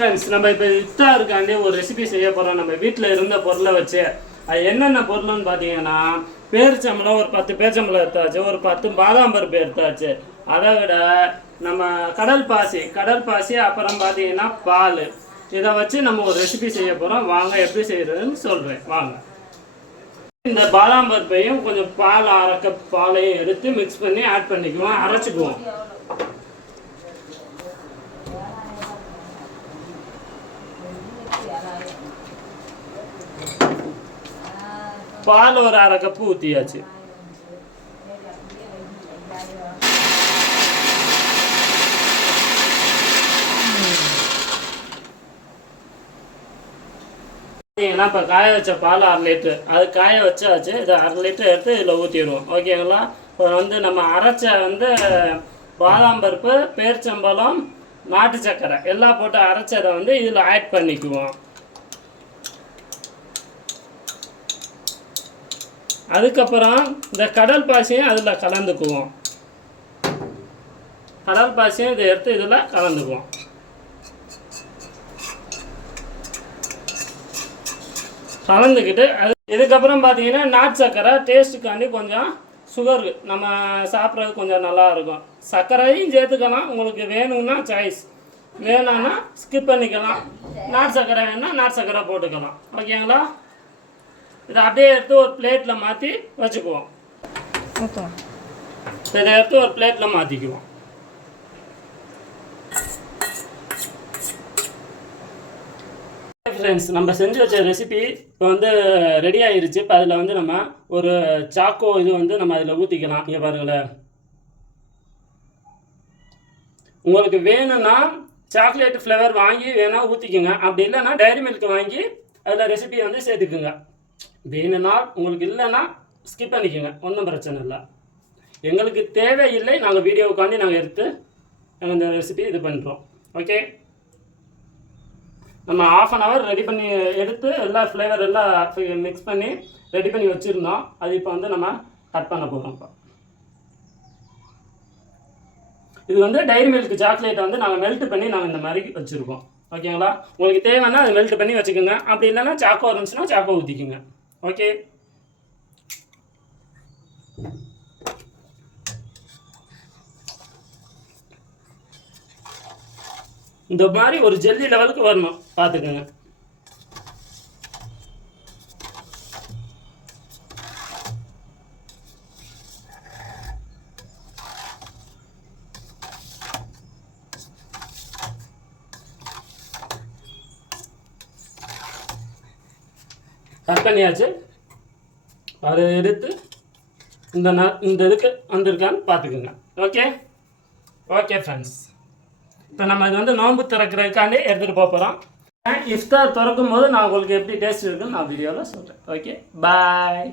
Friends, நம்ம இப்போ இஃப்தாருக்காண்டி ஒரு ரெசிபி செய்ய போகிறோம். நம்ம வீட்டில் இருந்த பொருளை வச்சு அது என்னென்ன பொருள்னு பார்த்தீங்கன்னா, பேரிச்சம்பழம் ஒரு 10 பேரிச்சம்பழம் எடுத்தாச்சு, ஒரு 10 பாதாம் பருப்பு எடுத்தாச்சு. அதை விட நம்ம கடல் பாசி அப்புறம் பார்த்தீங்கன்னா பால், இதை வச்சு நம்ம ஒரு ரெசிபி செய்ய போகிறோம். வாங்க எப்படி செய்கிறதுன்னு சொல்கிறேன் வாங்க. இந்த பாதாம் பருப்பையும் கொஞ்சம் பால், 1/2 கப் பாலையும் எடுத்து மிக்ஸ் பண்ணி ஆட் பண்ணிக்குவோம், அரைச்சிக்குவோம். பால் ஒரு 1/2 கப்பு ஊற்றியாச்சு. இப்போ காய வச்ச பால் 1/2 லிட்டரு, அது காய வச்சாச்சு. இது 1/2 லிட்டர் எடுத்து இதில் ஊற்றிடுவோம். ஓகேங்களா? இப்போ நம்ம அரைச்ச பாதாம் பருப்பு, பேரிச்சம்பழம், நாட்டு சக்கரை எல்லாம் போட்டு அரைச்சதை இதில் ஆட் பண்ணிக்குவோம். அதுக்கப்புறம் இந்த கடல் பாசியும் அதில் கலந்துக்குவோம். கடல் பாசியும் இதை எடுத்து இதில் கலந்துக்குவோம். கலந்துக்கிட்டு இதுக்கப்புறம் பார்த்தீங்கன்னா நாட்டு சக்கரை டேஸ்ட்டுக்காண்டி கொஞ்சம் சுகர் நம்ம சாப்பிட்றது கொஞ்சம் நல்லாயிருக்கும். சர்க்கரையும் சேர்த்துக்கலாம், உங்களுக்கு வேணும்னா சாய்ஸ், வேணும்னா ஸ்கிப் பண்ணிக்கலாம். நாட்டு சக்கரை வேணும்னா நாட்டு சக்கரை போட்டுக்கலாம். ஓகேங்களா? இதை அப்படியே எடுத்து ஒரு பிளேட்டில் மாற்றி வச்சுக்குவோம். இதை எடுத்து ஒரு பிளேட்டில் மாற்றிக்குவோம். ஃப்ரெண்ட்ஸ், நம்ம செஞ்சு வச்ச ரெசிபி இப்போ ரெடி ஆகிருச்சு. இப்போ அதில் நம்ம ஒரு சாக்கோ இது நம்ம அதில் ஊற்றிக்கலாம். இங்கே பாருங்களேன். உங்களுக்கு வேணும்னா சாக்லேட் ஃப்ளேவர் வாங்கி வேணால் ஊற்றிக்குங்க. அப்படி இல்லைன்னா டைரி மில்க் வாங்கி அதில் ரெசிபியை சேர்த்துக்குங்க. வேணும்னா, உங்களுக்கு இல்லைன்னா ஸ்கிப் பண்ணிக்கோங்க, ஒன்றும் பிரச்சனை இல்லை. எங்களுக்கு தேவையில்லை, நாங்கள் வீடியோவுக்காண்டி நாங்கள் எடுத்து நாங்கள் இந்த ரெசிபி இது பண்ணுறோம். ஓகே, நம்ம 1/2 hour ரெடி பண்ணி எடுத்து எல்லா ஃப்ளேவர் எல்லாம் மிக்ஸ் பண்ணி ரெடி பண்ணி வச்சுருந்தோம். அது இப்போ நம்ம கட் பண்ண போகிறோம். இப்போ இது டைரி மில்க் சாக்லேட்டை நாங்கள் மெல்ட் பண்ணி நாங்கள் இந்த மாதிரி வச்சுருக்கோம். ஓகேங்களா? உங்களுக்கு தேவைன்னா அதை மெல்ட் பண்ணி வச்சுக்கோங்க. அப்படி இல்லைன்னா சாக்கோ இருந்துச்சுன்னா சாக்கோ ஊற்றிக்குங்க. ஓகே, இந்த மாதிரி ஒரு ஜெல்லி லெவலுக்கு வரணும், பார்த்துக்கோங்க. கட் பண்ணியாச்சு. அதை எடுத்து இந்த இதுக்கு வந்திருக்கான்னு பார்த்துக்குங்க. ஓகே ஓகே ஃப்ரெண்ட்ஸ், இப்போ நம்ம இது நோன்பு திறக்கிறதுக்காண்டி எடுத்துகிட்டு போகிறோம். இஃப்தார் திறக்கும் போது நான் உங்களுக்கு எப்படி டேஸ்ட் இருக்குன்னு நான் வீடியோவில் சொல்கிறேன். ஓகே, பாய்.